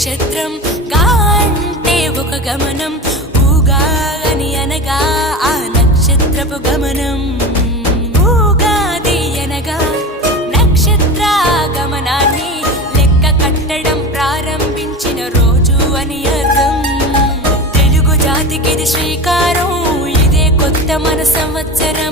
నక్షత్రం గా అంటే ఒక గమనం, ఊగా అని అనగా ఆ నక్షత్రపు గమనం. ఊగాది అనగా నక్షత్ర గమనాన్ని లెక్క కట్టడం ప్రారంభించిన రోజు అని అర్థం. తెలుగు జాతికిది శ్రీకారం, ఇదే కొత్త మన సంవత్సరం.